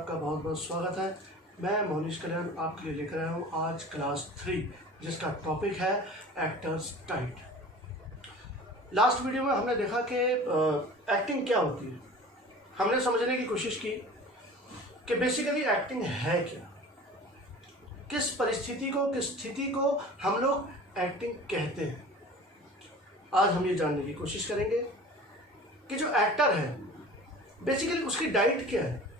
आपका बहुत बहुत स्वागत है। मैं मोनिश कल्याण आपके लिए लेकर आया हूँ आज क्लास 3, जिसका टॉपिक है एक्टर्स टाइट। लास्ट वीडियो में हमने देखा कि एक्टिंग क्या होती है। हमने समझने की कोशिश की कि बेसिकली एक्टिंग है क्या, किस परिस्थिति को, किस स्थिति को हम लोग एक्टिंग कहते हैं। आज हम ये जानने की कोशिश करेंगे कि जो एक्टर है बेसिकली उसकी डाइट क्या है,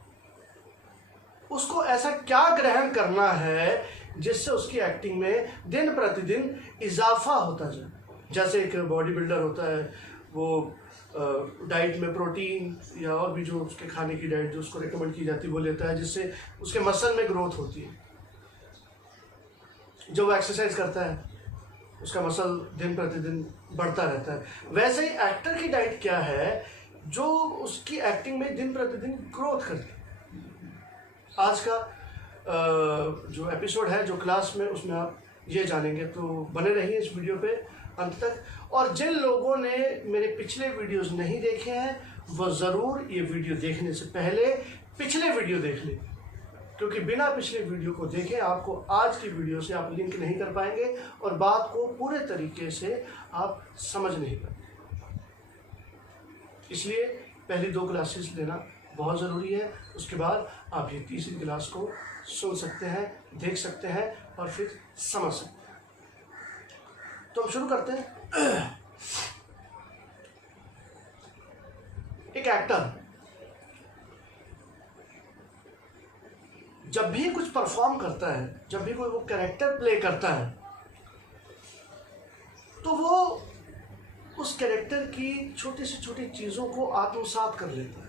उसको ऐसा क्या ग्रहण करना है जिससे उसकी एक्टिंग में दिन प्रतिदिन इजाफा होता जाए। जैसे एक बॉडी बिल्डर होता है, वो डाइट में प्रोटीन या और भी जो उसके खाने की डाइट जो उसको रिकमेंड की जाती है वो लेता है, जिससे उसके मसल में ग्रोथ होती है। जो वो एक्सरसाइज करता है उसका मसल दिन प्रतिदिन बढ़ता रहता है। वैसे ही एक्टर की डाइट क्या है जो उसकी एक्टिंग में दिन प्रतिदिन ग्रोथ करती है। आज का जो एपिसोड है, जो क्लास में, उसमें आप ये जानेंगे, तो बने रहिए इस वीडियो पे अंत तक। और जिन लोगों ने मेरे पिछले वीडियोस नहीं देखे हैं वो ज़रूर ये वीडियो देखने से पहले पिछले वीडियो देख लें, क्योंकि बिना पिछले वीडियो को देखे आपको आज की वीडियो से आप लिंक नहीं कर पाएंगे और बात को पूरे तरीके से आप समझ नहीं पाएंगे। इसलिए पहली 2 क्लासेस लेना बहुत ज़रूरी है। उसके बाद आप ये तीसरी क्लास को सुन सकते हैं, देख सकते हैं और फिर समझ सकते हैं। तो हम शुरू करते हैं। एक एक्टर जब भी कुछ परफॉर्म करता है, जब भी कोई वो कैरेक्टर प्ले करता है, तो वो उस कैरेक्टर की छोटी से छोटी चीज़ों को आत्मसात कर लेता है।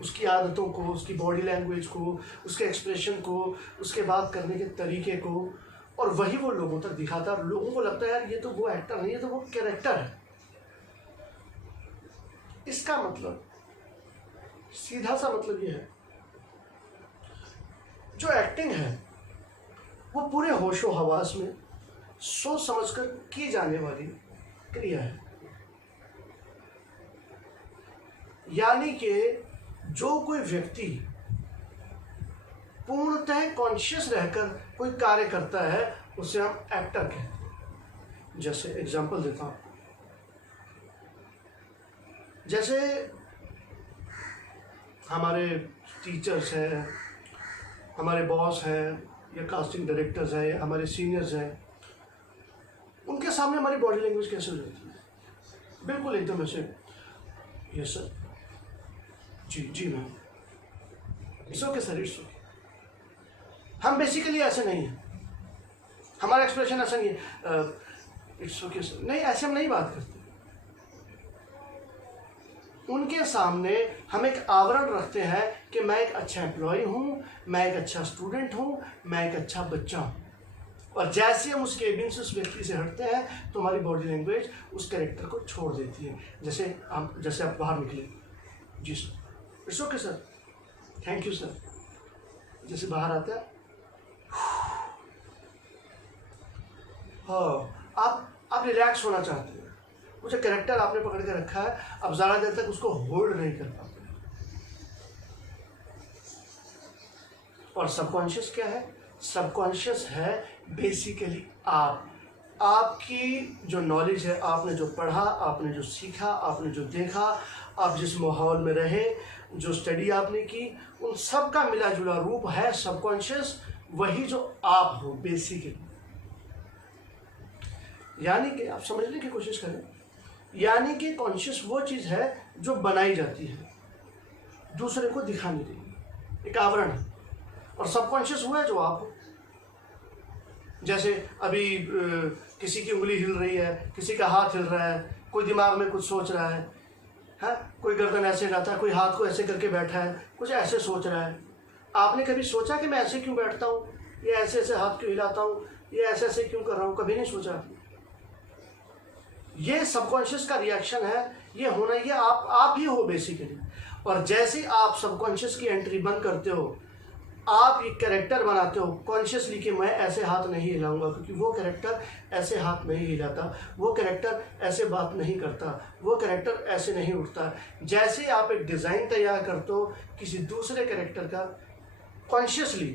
उसकी आदतों को, उसकी बॉडी लैंग्वेज को, उसके एक्सप्रेशन को, उसके बात करने के तरीके को, और वही वो लोगों तक दिखाता है। और लोगों को लगता है यार ये तो वो एक्टर नहीं, ये तो वो कैरेक्टर है। इसका मतलब, सीधा सा मतलब ये है, जो एक्टिंग है वो पूरे होशो हवास में सोच समझकर की जाने वाली क्रिया है। यानी कि जो कोई व्यक्ति पूर्णतः कॉन्शियस रहकर कोई कार्य करता है उसे हम एक्टर कहते हैं। जैसे एग्जांपल देता हूं, जैसे हमारे टीचर्स हैं, हमारे बॉस हैं, या कास्टिंग डायरेक्टर्स हैं, या हमारे सीनियर्स हैं, उनके सामने हमारी बॉडी लैंग्वेज कैसे हो जाती है? बिल्कुल एकदम ऐसे, यस सर, जी जी ma'am, it's okay sir, it's okay. हम बेसिकली ऐसे नहीं हैं, हमारा एक्सप्रेशन ऐसा नहीं है, इट्स ओके सर, नहीं, ऐसे हम नहीं बात करते। उनके सामने हम एक आवरण रखते हैं कि मैं एक अच्छा एम्प्लॉय हूँ, मैं एक अच्छा स्टूडेंट हूँ, मैं एक अच्छा बच्चा हूँ। और जैसे हम उस केबिन से, उस व्यक्ति से हटते हैं तो हमारी बॉडी लैंग्वेज उस कैरेक्टर को छोड़ देती है। जैसे आप बाहर निकले, जी sir, it's okay sir, thank you sir, जैसे बाहर आता है, हाँ, आप रिलैक्स होना चाहते हैं। वो जो कैरेक्टर आपने पकड़ के रखा है, अब ज़्यादा देर तक उसको होल्ड नहीं कर पाते। और सबकॉन्शियस क्या है? सबकॉन्शियस है बेसिकली आपकी जो नॉलेज है, आपने जो पढ़ा, आपने जो सीखा, आपने जो देखा, आप जिस माहौल में रहे, जो स्टडी आपने की, उन सब का मिला जुला रूप है सबकॉन्शियस। वही जो आप हो बेसिकली। यानी कि आप समझने की कोशिश करें, यानी कि कॉन्शियस वो चीज़ है जो बनाई जाती है दूसरे को दिखाने के लिए, एक आवरण है। और सबकॉन्शियस वो है जो आप हो। जैसे अभी किसी की उंगली हिल रही है, किसी का हाथ हिल रहा है, कोई दिमाग में कुछ सोच रहा है, कोई गर्दन ऐसे हिलाता है, कोई हाथ को ऐसे करके बैठा है, कुछ ऐसे सोच रहा है। आपने कभी सोचा कि मैं ऐसे क्यों बैठता हूँ, ये ऐसे ऐसे हाथ क्यों हिलाता हूँ, ये ऐसे ऐसे क्यों कर रहा हूँ? कभी नहीं सोचा। ये सबकॉन्शियस का रिएक्शन है, ये होना, ये आप ही हो बेसिकली। और जैसे आप सबकॉन्शियस की एंट्री बंद करते हो, आप एक कैरेक्टर बनाते हो कॉन्शियसली कि मैं ऐसे हाथ नहीं हिलाऊंगा, क्योंकि वो कैरेक्टर ऐसे हाथ नहीं हिलाता, वो कैरेक्टर ऐसे बात नहीं करता, वो कैरेक्टर ऐसे नहीं उठता। जैसे आप एक डिज़ाइन तैयार करते हो किसी दूसरे कैरेक्टर का, कॉन्शियसली,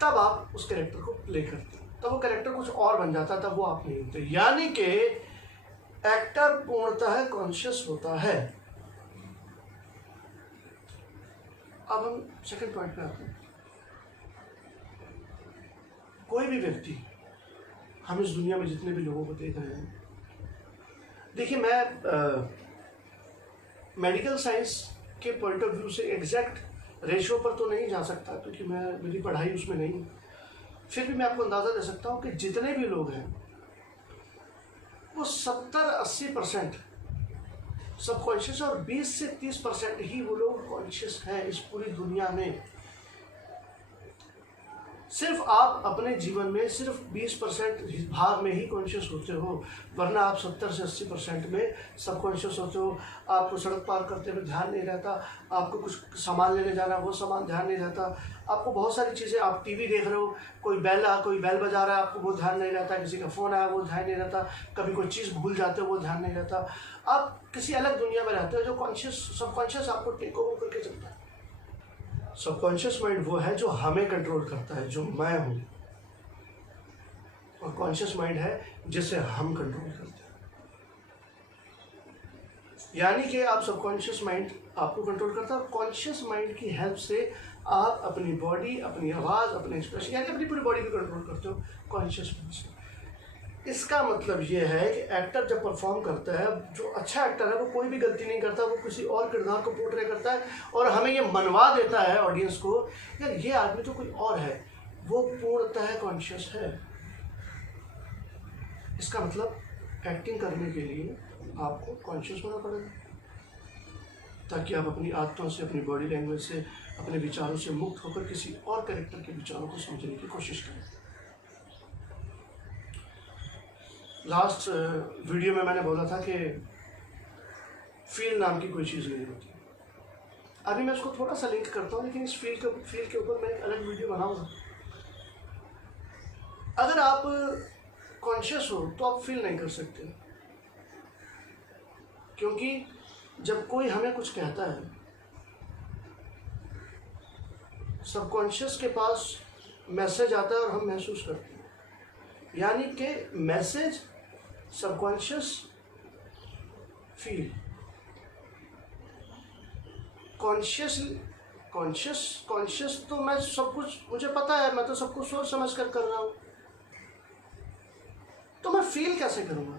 तब आप उस कैरेक्टर को प्ले करते हैं, तब वो कैरेक्टर कुछ और बन जाता है, तब वो आप नहीं होते। यानी कि एक्टर पूर्णतः कॉन्शियस होता है। अब हम सेकंड पॉइंट पे आते हैं। कोई भी व्यक्ति, हम इस दुनिया में जितने भी लोगों को देख रहे हैं, देखिए मैं मेडिकल साइंस के पॉइंट ऑफ व्यू से एग्जैक्ट रेशियो पर तो नहीं जा सकता क्योंकि मेरी पढ़ाई उसमें नहीं, फिर भी मैं आपको अंदाज़ा दे सकता हूँ कि जितने भी लोग हैं वो 70-80% सबकॉन्शियस और 20 से 30% ही वो लोग कॉन्शियस हैं इस पूरी दुनिया में। सिर्फ आप अपने जीवन में सिर्फ 20% भाग में ही कॉन्शियस होते हो, वरना आप 70 से 80% में सबकॉन्शियस होते हो। आपको सड़क पार करते हुए ध्यान नहीं रहता, आपको कुछ सामान लेने जाना वो सामान ध्यान नहीं रहता, आपको बहुत सारी चीज़ें, आप टीवी देख रहे हो, कोई बेल बजा रहा है, आपको वो ध्यान नहीं रहता, किसी का फ़ोन आया वो ध्यान नहीं रहता, कभी कोई चीज़ भूल जाते हो वो ध्यान नहीं रहता। आप किसी अलग दुनिया में रहते हो जो सबकॉन्शियस आपको टेक ओवर करके चलता है। सबकॉन्शियस माइंड वो है जो हमें कंट्रोल करता है, जो मैं हूँ, और कॉन्शियस माइंड है जिसे हम कंट्रोल करते हैं। यानी कि आप सबकॉन्शियस माइंड आपको कंट्रोल करता है और कॉन्शियस माइंड की हेल्प से आप अपनी बॉडी, अपनी आवाज़, अपने एक्सप्रेशन, यानी अपनी पूरी बॉडी को कंट्रोल करते हो कॉन्शियस माइंड से। इसका मतलब ये है कि एक्टर जब परफॉर्म करता है, जो अच्छा एक्टर है वो कोई भी गलती नहीं करता, वो किसी और किरदार को पोर्ट्रे करता है और हमें ये मनवा देता है ऑडियंस को, यार ये आदमी तो कोई और है, वो पूर्णतः कॉन्शियस है। इसका मतलब एक्टिंग करने के लिए आपको कॉन्शियस होना पड़ेगा ताकि आप अपनी आदतों से, अपनी बॉडी लैंग्वेज से, अपने विचारों से मुक्त होकर किसी और कैरेक्टर के विचारों को समझने की कोशिश करें। लास्ट वीडियो में मैंने बोला था कि फील नाम की कोई चीज़ नहीं होती। अभी मैं उसको थोड़ा सा लिंक करता हूँ, लेकिन इस फील के ऊपर मैं एक अलग वीडियो बनाऊंगा। अगर आप कॉन्शियस हो तो आप फील नहीं कर सकते, क्योंकि जब कोई हमें कुछ कहता है, सबकॉन्शियस के पास मैसेज आता है और हम महसूस करते हैं। यानी कि मैसेज, सबकॉन्शियस, फील। कॉन्शियस तो मैं सब कुछ, मुझे पता है, मैं तो सब कुछ सोच समझ कर रहा हूँ, तो मैं फील कैसे करूँगा?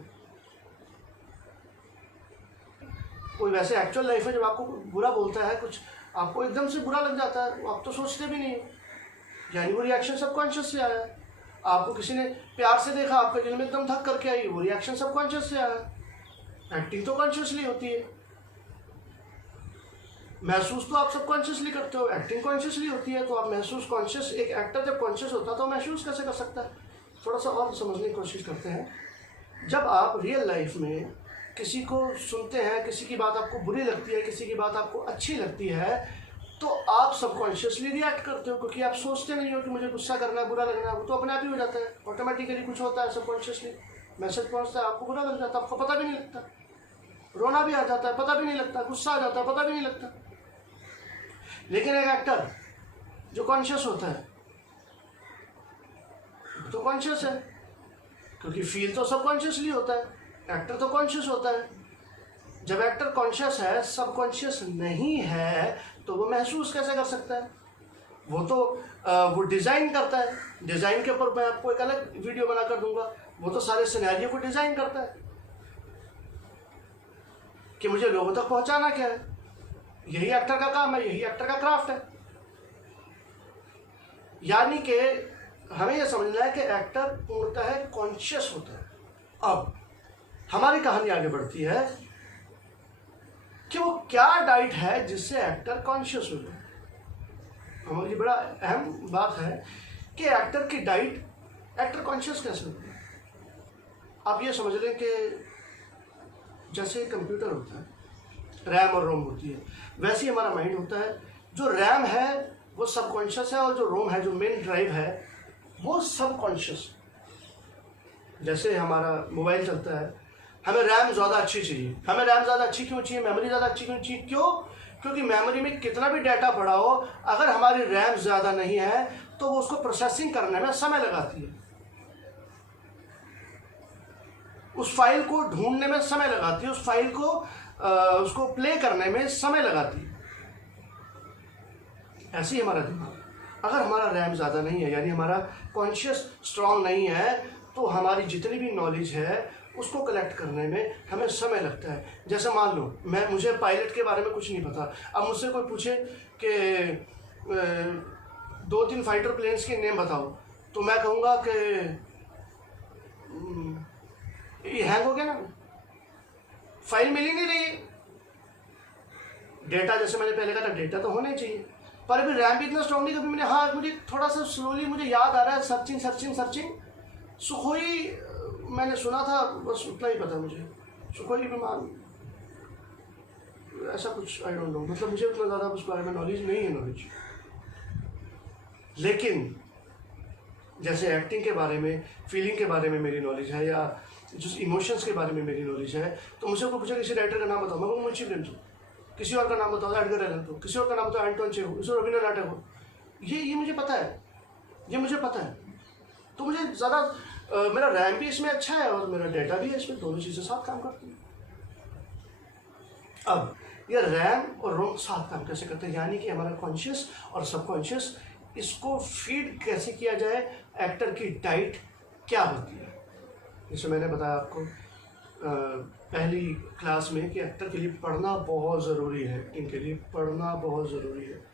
कोई वैसे एक्चुअल लाइफ में जब आपको बुरा बोलता है, कुछ आपको एकदम से बुरा लग जाता है, आप तो सोचते भी नहीं हो, यानी वो रिएक्शन सबकॉन्शियस से आया। आपको किसी ने प्यार से देखा, आपके दिल में एकदम धक करके आई, वो रिएक्शन सबकॉन्शियस से आया। एक्टिंग तो कॉन्शियसली होती है, महसूस तो आप सबकॉन्शियसली करते हो, एक्टिंग कॉन्शियसली होती है, तो आप महसूस, कॉन्शियस, एक एक्टर जब कॉन्शियस होता है तो महसूस कैसे कर सकता है? थोड़ा सा और समझने की कोशिश करते हैं। जब आप रियल लाइफ में किसी को सुनते हैं, किसी की बात आपको बुरी लगती है, किसी की बात आपको अच्छी लगती है, तो आप सबकॉन्शियसली रिएक्ट करते हो, क्योंकि आप सोचते नहीं हो कि मुझे गुस्सा करना है, बुरा लगना है, वो तो अपने आप ही हो जाता है, ऑटोमेटिकली कुछ होता है, सबकॉन्शियसली मैसेज पहुंचता है, आपको बुरा लग जाता है, आपको पता भी नहीं लगता, रोना भी आ जाता है, पता भी नहीं लगता, गुस्सा आ जाता है, पता भी नहीं लगता। लेकिन एक एक्टर जो कॉन्शियस होता है तो कॉन्शियस है, क्योंकि फील तो सबकॉन्शियसली होता है, एक्टर तो कॉन्शियस होता है। जब एक्टर कॉन्शियस है, सबकॉन्शियस नहीं है, तो वो महसूस कैसे कर सकता है? वो तो वो डिज़ाइन करता है। डिज़ाइन के ऊपर मैं आपको एक अलग वीडियो बना कर दूंगा। वो तो सारे सिनेरियो को डिज़ाइन करता है कि मुझे लोगों तक पहुंचाना क्या है। यही एक्टर का काम है, यही एक्टर का क्राफ्ट है। यानी कि हमें यह समझना है कि एक्टर पूर्णतः कॉन्शियस होता है। अब हमारी कहानी आगे बढ़ती है कि वो क्या डाइट है जिससे एक्टर कॉन्शियस हो जाए। हमारी बड़ा अहम बात है कि एक्टर की डाइट, एक्टर कॉन्शियस कैसे होता है। आप ये समझ लें कि जैसे कंप्यूटर होता है, रैम और रोम होती है, वैसे ही हमारा माइंड होता है। जो रैम है वो सबकॉन्शियस है और जो रोम है, जो मेन ड्राइव है, वो सबकॉन्शियस। जैसे हमारा मोबाइल चलता है, हमें रैम ज़्यादा अच्छी चाहिए। हमें रैम ज़्यादा अच्छी क्यों चाहिए, मेमोरी ज़्यादा अच्छी क्यों चाहिए? क्यों? क्योंकि मेमोरी में कितना भी डाटा पड़ा हो, अगर हमारी रैम ज़्यादा नहीं है तो वो उसको प्रोसेसिंग करने में समय लगाती है, उस फाइल को ढूंढने में समय लगाती है, उस फाइल को उसको प्ले करने में समय लगाती है। ऐसे ही हमारा दिमाग, अगर हमारा रैम ज़्यादा नहीं है, यानी हमारा कॉन्शियस स्ट्रांग नहीं है, तो हमारी जितनी भी नॉलेज है उसको कलेक्ट करने में हमें समय लगता है। जैसे मान लो मुझे पायलट के बारे में कुछ नहीं पता, अब मुझसे कोई पूछे कि 2-3 फाइटर प्लेन्स के नेम बताओ, तो मैं कहूँगा कि ये हैंग हो गया ना, फाइल मिल ही नहीं रही। डेटा, जैसे मैंने पहले कहा था, डेटा तो होना ही चाहिए, पर अभी रैम भी इतना स्ट्रांग नहीं। कभी मैंने, हाँ मुझे थोड़ा सा स्लोली मुझे याद आ रहा है, सर्चिंग सुखोई मैंने सुना था, बस उतना ही पता मुझे। सुखोई विमान, ऐसा कुछ, आई डोंट नो, मतलब मुझे उतना ज़्यादा उस बारे में नॉलेज नहीं है नॉलेज। लेकिन जैसे एक्टिंग के बारे में, फीलिंग के बारे में मेरी नॉलेज है, या जो इमोशंस के बारे में मेरी नॉलेज है, तो मुझे कोई पूछा किसी राइटर का नाम बताओ, मैं कहूँगा मुंशी प्रेमचंद। किसी और का नाम बताओ, एडगर एलन पोe, किसी और का नाम बताओ, एंटोन चेखव, किसी और रविंद्रनाथ टैगोर। ये मुझे पता है, ये मुझे पता है। तो मुझे ज़्यादा मेरा रैम भी इसमें अच्छा है और मेरा डेटा भी है इसमें, दोनों चीज़ें साथ काम करती हैं। अब ये रैम और रोम साथ काम कैसे करते हैं, यानी कि हमारा कॉन्शियस और सबकॉन्शियस, इसको फीड कैसे किया जाए, एक्टर की डाइट क्या होती है। जैसे मैंने बताया आपको पहली क्लास में कि एक्टर के लिए पढ़ना बहुत ज़रूरी है, एक्टिंग के लिए पढ़ना बहुत ज़रूरी है।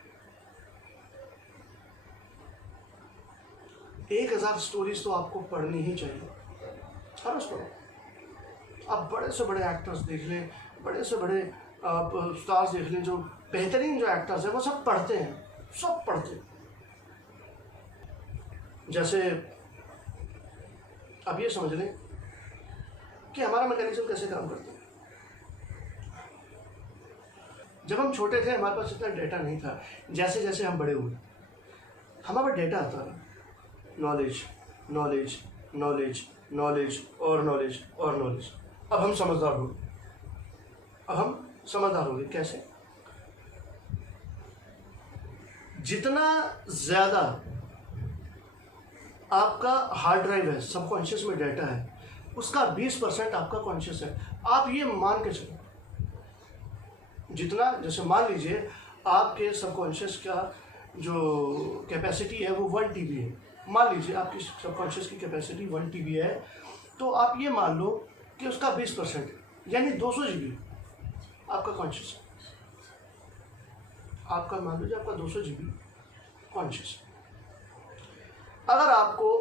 1000 स्टोरीज तो आपको पढ़नी ही चाहिए, हर रोज़ पढ़ो। आप बड़े से बड़े एक्टर्स देख लें, बड़े से बड़े स्टार्स देख लें, जो बेहतरीन जो एक्टर्स हैं वो सब पढ़ते हैं, सब पढ़ते हैं। जैसे अब ये समझ लें कि हमारा मैकेनिज्म कैसे काम करता है। जब हम छोटे थे हमारे पास इतना डेटा नहीं था, जैसे जैसे हम बड़े हुए हमारे पास डेटा आता है, नॉलेज नॉलेज नॉलेज नॉलेज और नॉलेज और नॉलेज। अब हम समझदार हो गए, अब हम समझदार हो गए। कैसे? जितना ज़्यादा आपका हार्ड ड्राइव है, सबकॉन्शियस में डाटा है, उसका 20% आपका कॉन्शियस है। आप ये मान के चलो, जितना, जैसे मान लीजिए आपके सबकॉन्शियस का जो कैपेसिटी है वो 1 TB है, मान लीजिए आपकी सबकॉन्शियस की कैपेसिटी 1 TB है, तो आप ये मान लो कि उसका 20% यानी 200 GB आपका कॉन्शियस है। आपका मान लीजिए आपका 200 GB कॉन्शियस। अगर आपको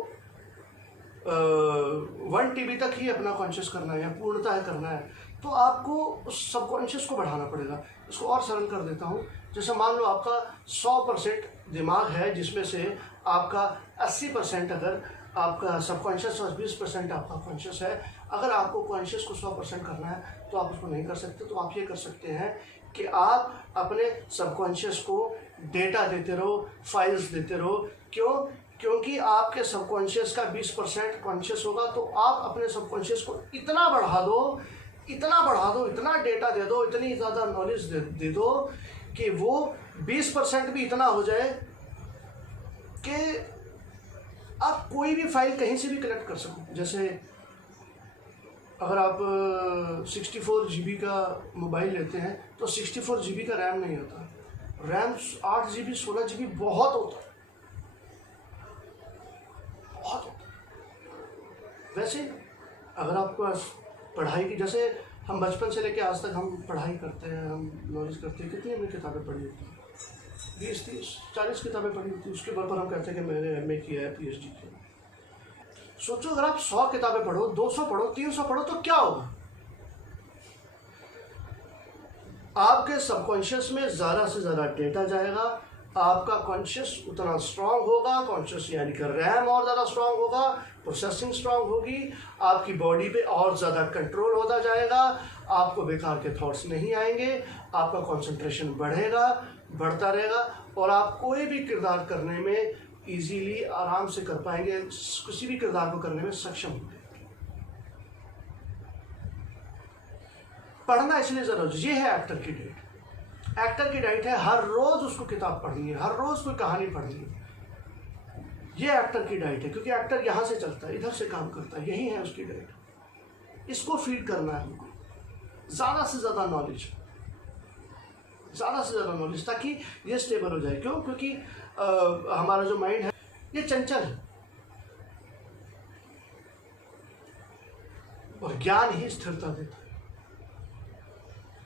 1 TB तक ही अपना कॉन्शियस करना है या पूर्णतः करना है, तो आपको उस सबकॉन्शियस को बढ़ाना पड़ेगा। इसको और सरल कर देता हूँ। जैसे मान लो आपका 100% दिमाग है, जिसमें से आपका 80% अगर आपका सबकॉन्शियस और 20% आपका कॉन्शियस है। अगर आपको कॉन्शियस को 100% करना है तो आप उसको नहीं कर सकते, तो आप ये कर सकते हैं कि आप अपने सबकॉन्शियस को डेटा देते रहो, फाइल्स देते रहो। क्यों? क्योंकि आपके सबकॉन्शियस का 20% कॉन्शियस होगा, तो आप अपने सबकॉन्शियस को इतना बढ़ा दो, इतना डेटा दे दो, इतनी ज़्यादा नॉलेज दे दो कि वो 20% भी इतना हो जाए कि आप कोई भी फाइल कहीं से भी कलेक्ट कर सको। जैसे अगर आप 64 GB का मोबाइल लेते हैं तो 64 GB का रैम नहीं होता, रैम 8 GB 16 GB बहुत होता है, बहुत होता है। वैसे अगर आपको पढ़ाई की, जैसे हम बचपन से लेकर आज तक हम पढ़ाई करते हैं, हम नॉलेज करते हैं, कितनी हमने किताबें पढ़ी होती हैं, 20, 30, 40 किताबें पढ़ी होती है। उसके बल पर हम कहते हैं कि मैंने MA किया है, PhD किया। सोचो अगर आप 100 किताबें पढ़ो, 200 पढ़ो, 300 पढ़ो, तो क्या होगा? आपके सबकॉन्शियस में ज़्यादा से ज़्यादा डेटा जाएगा, आपका कॉन्शियस उतना स्ट्रांग होगा, कॉन्शियस यानी कि रैम और ज़्यादा स्ट्रांग होगा, प्रोसेसिंग स्ट्रांग होगी, आपकी बॉडी पे और ज़्यादा कंट्रोल होता जाएगा, आपको बेकार के थॉट्स नहीं आएंगे, आपका कंसंट्रेशन बढ़ता रहेगा और आप कोई भी किरदार करने में इजीली आराम से कर पाएंगे, किसी भी किरदार को करने में सक्षम होंगे। पढ़ना इसलिए ज़रूरी, ये है एक्टर की डेट। एक्टर की डाइट है हर रोज़ उसको किताब पढ़नी है, हर रोज़ कोई कहानी पढ़नी है। ये एक्टर की डाइट है, क्योंकि एक्टर यहाँ से चलता है, इधर से काम करता है, यही है उसकी डाइट। इसको फीड करना है हमको, ज़्यादा से ज़्यादा नॉलेज, ज़्यादा से ज़्यादा नॉलेज, ताकि ये स्टेबल हो जाए। क्यों? क्योंकि हमारा जो माइंड है ये चंचल है, और ज्ञान ही स्थिरता देता है।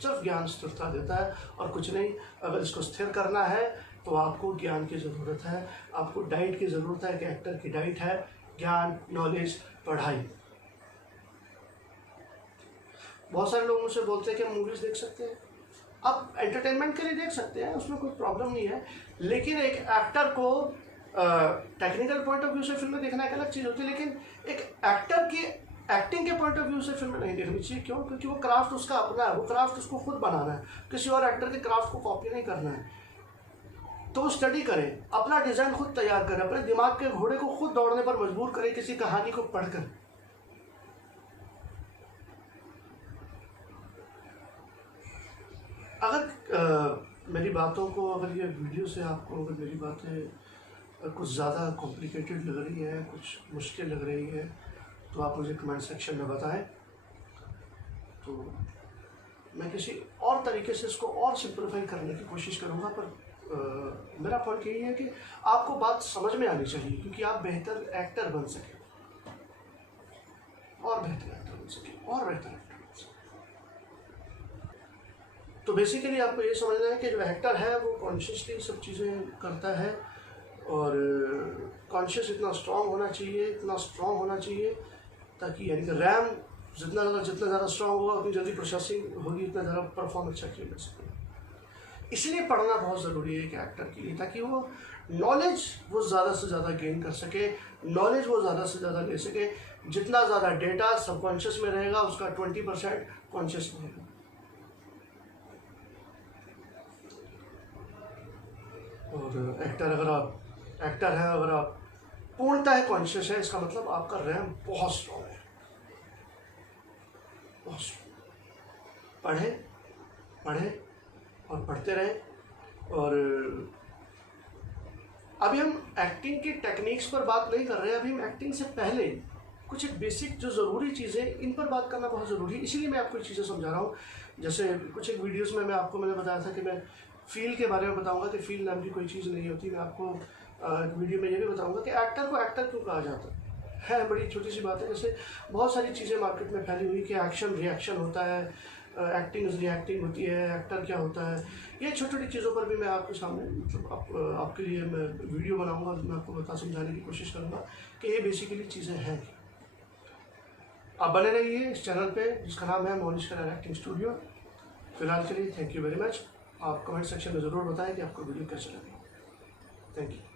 सिर्फ ज्ञान स्थिरता देता है और कुछ नहीं। अगर इसको स्थिर करना है तो आपको ज्ञान की ज़रूरत है, आपको डाइट की ज़रूरत है। कि एक्टर की डाइट है ज्ञान, नॉलेज, पढ़ाई। बहुत सारे लोग मुझसे बोलते हैं कि मूवीज़ देख सकते हैं। आप एंटरटेनमेंट के लिए देख सकते हैं, उसमें कोई प्रॉब्लम नहीं है, लेकिन एक एक्टर को टेक्निकल पॉइंट ऑफ व्यू से फिल्में देखना एक अलग चीज़ होती है, लेकिन एक एक्टर की एक्टिंग के पॉइंट ऑफ व्यू से फिल्में नहीं देखनी चाहिए। क्यों? क्योंकि वो क्राफ्ट उसका अपना है, वो क्राफ्ट उसको खुद बनाना है, किसी और एक्टर के क्राफ्ट को कॉपी नहीं करना है। तो वो स्टडी करें, अपना डिज़ाइन खुद तैयार करें, अपने दिमाग के घोड़े को खुद दौड़ने पर मजबूर करें किसी कहानी को पढ़कर। अगर मेरी बातों को, अगर ये वीडियो से आपको अगर मेरी बातें कुछ ज़्यादा कॉम्प्लिकेटेड लग रही है, कुछ मुश्किल लग रही है, तो आप मुझे कमेंट सेक्शन में बताएं, तो मैं किसी और तरीके से इसको और सिंपलीफाई करने की कोशिश करूँगा। पर मेरा पॉइंट यही है कि आपको बात समझ में आनी चाहिए, क्योंकि आप बेहतर एक्टर बन सकें, और बेहतर एक्टर बन सकें, और बेहतर एक्टर बन सकें। तो बेसिकली आपको ये समझना है कि जो एक्टर है वो कॉन्शियसली सब चीज़ें करता है, और कॉन्शियस इतना स्ट्रॉन्ग होना चाहिए, इतना स्ट्रॉन्ग होना चाहिए, ताकि यानी कि रैम जितना ज़्यादा स्ट्रॉन्ग होगा, उतनी जल्दी प्रोसेसिंग होगी, उतना ज़्यादा परफॉर्म अच्छा किया जा सके। इसलिए पढ़ना बहुत ज़रूरी है एक एक्टर के लिए, ताकि वो नॉलेज वो ज़्यादा से ज़्यादा गेन कर सके, नॉलेज वो ज़्यादा से ज़्यादा ले सके। जितना ज़्यादा डेटा सबकॉन्शियस में रहेगा, उसका 20% कॉन्शियस में रहेगा। और एक्टर है, अगर आप पूर्णतः कॉन्शियस है, इसका मतलब आपका रैम बहुत स्ट्रॉन्ग है, बहुत स्ट्रॉन्ग। पढ़ें और पढ़ते रहें। और अभी हम एक्टिंग की टेक्निक्स पर बात नहीं कर रहे हैं, अभी हम एक्टिंग से पहले कुछ एक बेसिक जो ज़रूरी चीज़ें, इन पर बात करना बहुत ज़रूरी है। इसीलिए मैं आपको चीज़ें समझा रहा हूँ। जैसे कुछ एक वीडियोस में मैंने बताया था कि मैं फील के बारे में बताऊंगा कि फील नाम की कोई चीज़ नहीं होती। मैं आपको वीडियो में ये भी बताऊंगा कि एक्टर को एक्टर क्यों कहा जाता है। बड़ी छोटी सी बात है। जैसे बहुत सारी चीज़ें मार्केट में फैली हुई कि एक्शन रिएक्शन होता है, एक्टिंग इज रिएक्टिंग होती है, एक्टर क्या होता है। ये छोटी छोटी चीज़ों पर भी मैं आपके सामने मतलब आपके लिए मैं वीडियो बनाऊंगा, मैं आपको समझाने की कोशिश करूँगा कि ये बेसिकली चीज़ें हैं। आप बने रहिए इस चैनल पे जिसका नाम है मोनिश कल्याण एक्टिंग स्टूडियो। फिलहाल के लिए थैंक यू वेरी मच। आप कमेंट सेक्शन में ज़रूर बताएं कि आपको वीडियो कैसा लगे। Thank you.